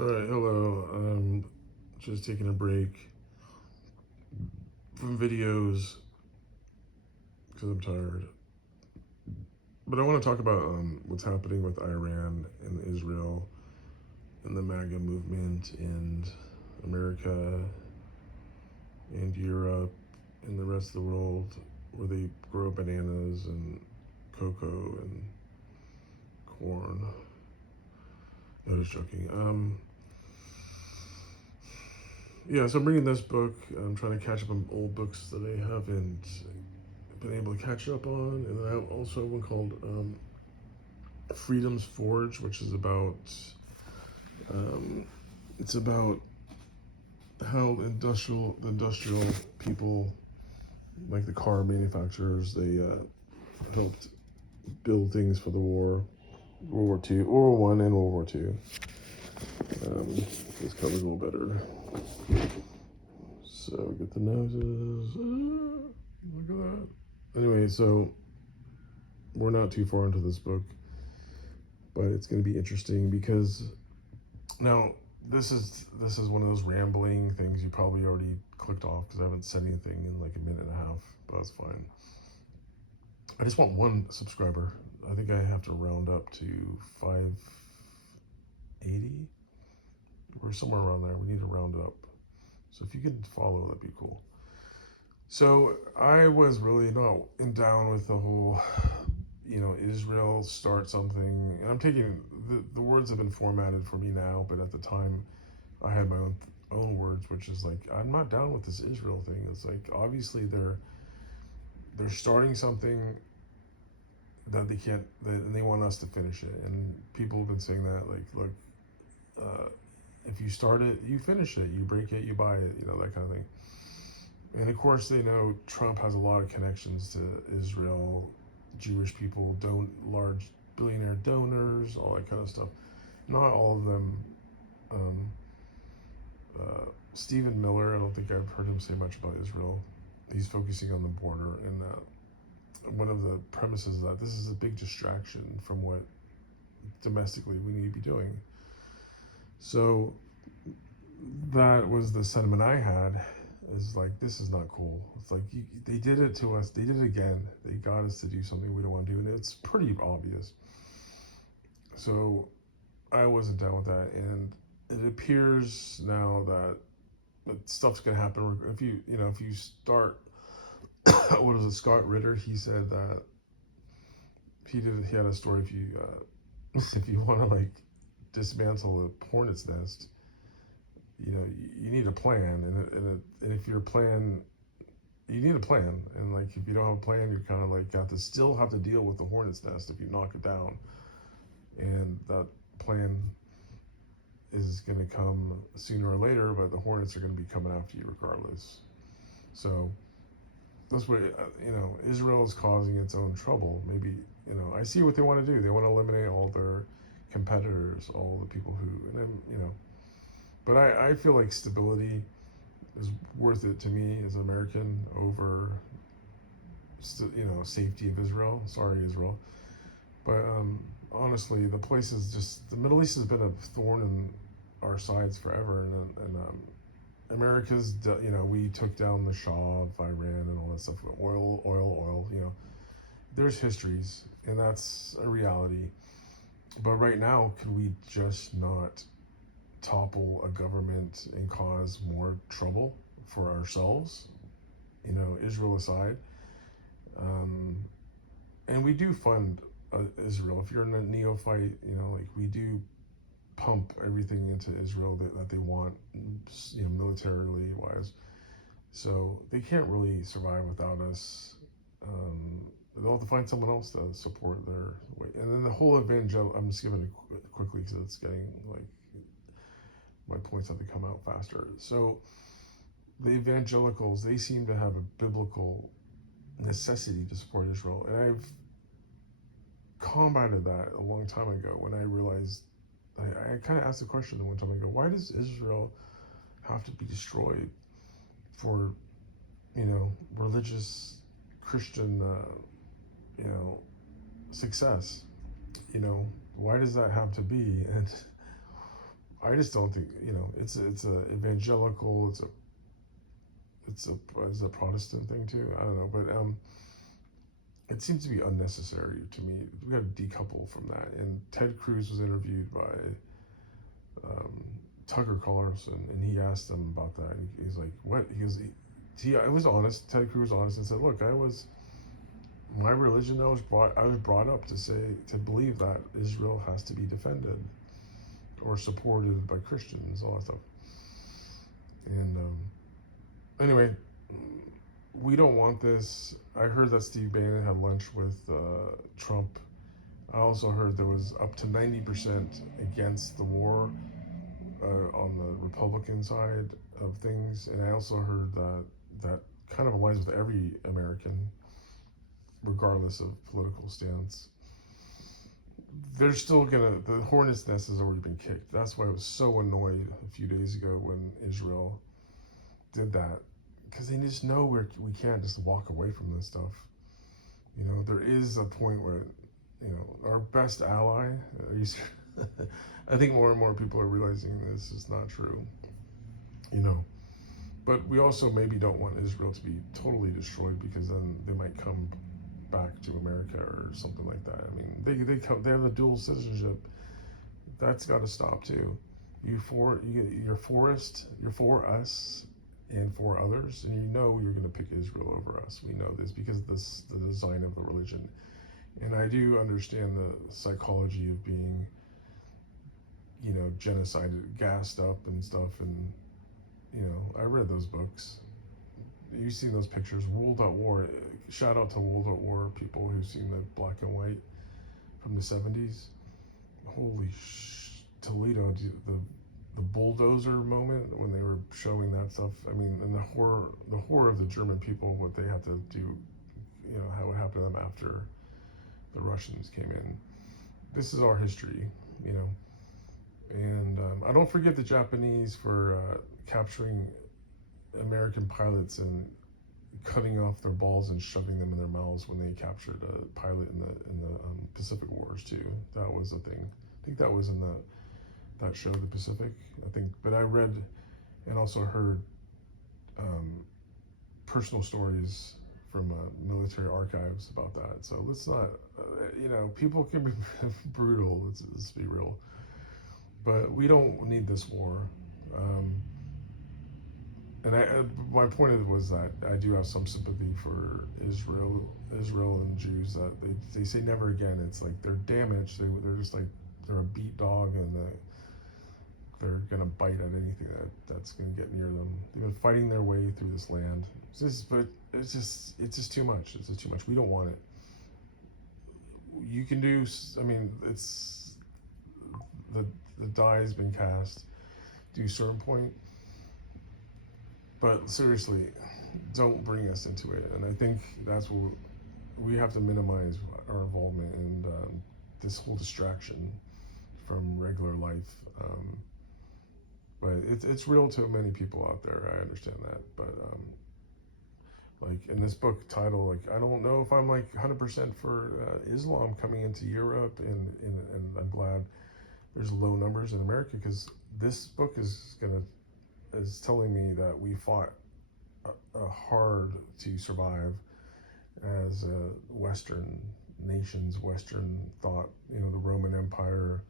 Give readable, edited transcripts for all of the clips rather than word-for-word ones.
All right, hello. Just taking a break from videos because I'm tired. But I want to talk about what's happening with Iran and Israel and the MAGA movement and America and Europe and the rest of the world where they grow bananas and cocoa and corn. I was joking. Yeah, so I'm reading this book. I'm trying to catch up on old books that I haven't been able to catch up on, and then I have also one called Freedom's Forge, which is about um, it's about how the industrial people, like the car manufacturers, they helped build things for the war, World War II, World War One, and World War Two. This cover's a little better. So get the noses. Look at that. Anyway, so we're not too far into this book, but it's going to be interesting because now this is one of those rambling things you probably already clicked off because I haven't said anything in like a minute and a half, but that's fine. I just want one subscriber. I think I have to round up to 580. We're somewhere around there. We need to round it up. So if you could follow, that'd be cool. So I was really not in down with the whole, Israel start something. And I'm taking the words have been formatted for me now, but at the time I had my own words, which is like I'm not down with this Israel thing. It's like obviously they're starting something that they can't, and they want us to finish it. And people have been saying that like, look, if you start it, you finish it. You break it, you buy it. That kind of thing. And of course, they know Trump has a lot of connections to Israel, Jewish people, large billionaire donors, all that kind of stuff. Not all of them. Um, Stephen Miller, I don't think I've heard him say much about Israel. He's focusing on the border, and one of the premises is that this is a big distraction from what domestically we need to be doing. So that was the sentiment I had. Is like, this is not cool. It's like they did it to us. They did it again. They got us to do something we don't want to do, and it's pretty obvious. So I wasn't down with that, and it appears now that stuff's gonna happen if you start. What is it? Scott Ritter. He said that he had a story. If you if you want to like dismantle a hornet's nest, you need a plan, and if your plan, you need a plan, and like if you don't have a plan, you're kind of like still have to deal with the hornet's nest if you knock it down, and that plan is going to come sooner or later, but the hornets are going to be coming after you regardless. So that's what Israel is causing its own trouble. Maybe I see what they want to do. They want to eliminate all their competitors, all the people who, and then. But I feel like stability is worth it to me as an American over, safety of Israel. Sorry, Israel. But honestly, the Middle East has been a thorn in our sides forever. And America's, we took down the Shah of Iran and all that stuff. Oil. There's histories, and that's a reality. But right now, could we just not topple a government and cause more trouble for ourselves, Israel aside? And we do fund Israel. If you're a neophyte, like we do pump everything into Israel that they want, militarily wise. So they can't really survive without us. They'll have to find someone else to support their way. And then the whole evangel. I'm just giving it quickly because it's getting like my points have to come out faster. So the evangelicals, they seem to have a biblical necessity to support Israel, and I've combated that a long time ago when I realized I kind of asked the question one time ago: why does Israel have to be destroyed for religious Christian success? Why does that have to be? And I just don't think, it's a evangelical, it's a Protestant thing too. I don't know, but it seems to be unnecessary to me. We got to decouple from that. And Ted Cruz was interviewed by um, Tucker Carlson, and he asked him about that. He's like, "What?" I was honest. Ted Cruz was honest and said, "Look, my religion. I was brought up to believe that Israel has to be defended or supported by Christians, all that stuff." And anyway, we don't want this. I heard that Steve Bannon had lunch with Trump. I also heard there was up to 90% against the war on the Republican side of things, and I also heard that kind of aligns with every American, regardless of political stance. They're still the hornet's nest has already been kicked. That's why I was so annoyed a few days ago when Israel did that, because they just know we can't just walk away from this stuff. There is a point where, our best ally, I think more and more people are realizing this is not true, but we also maybe don't want Israel to be totally destroyed, because then they might come back to America or something like that. I mean, they have the dual citizenship. That's got to stop too. You're for us and for others, and you're going to pick Israel over us. We know this because of the design of the religion. And I do understand the psychology of being, genocided, gassed up and stuff. And, I read those books. You've seen those pictures. World.war. Shout out to World.war people who've seen the black and white from the 70s. Holy Toledo, the bulldozer moment when they were showing that stuff. I mean, and the horror of the German people, what they had to do, how it happened to them after the Russians came in. This is our history, and I don't forget the Japanese for capturing American pilots and cutting off their balls and shoving them in their mouths when they captured a pilot in the Pacific Wars too. That was a thing. I think that was in that show, The Pacific. I think, but I read and also heard personal stories from military archives about that. So let's not, people can be brutal. Let's be real. But we don't need this war. And my point was that I do have some sympathy for Israel and Jews, that they say never again. It's like they're damaged. They're just like they're a beat dog, and they're gonna bite at anything that's gonna get near them. They've been fighting their way through this land. But it's just too much. It's just too much. We don't want it. You can do. I mean, it's the die has been cast to a certain point. But seriously, don't bring us into it. And I think that's what we have to minimize our involvement in this whole distraction from regular life. But it's real to many people out there. I understand that. But like in this book title, like I don't know if I'm like 100% for Islam coming into Europe, and I'm glad there's low numbers in America, because this book is telling me that we fought hard to survive as Western nations, Western thought. The Roman Empire,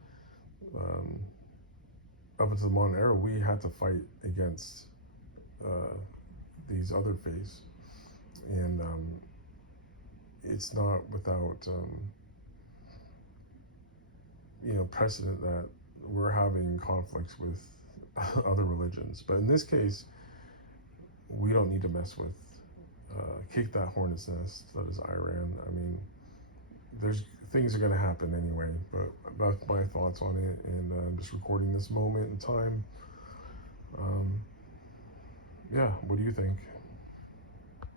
up until the modern era, we had to fight against these other faiths, and it's not without precedent that we're having conflicts with other religions. But in this case, we don't need to mess with, kick that hornet's nest that is Iran. I mean, things are going to happen anyway, but that's my thoughts on it, and I'm just recording this moment in time. Yeah, what do you think?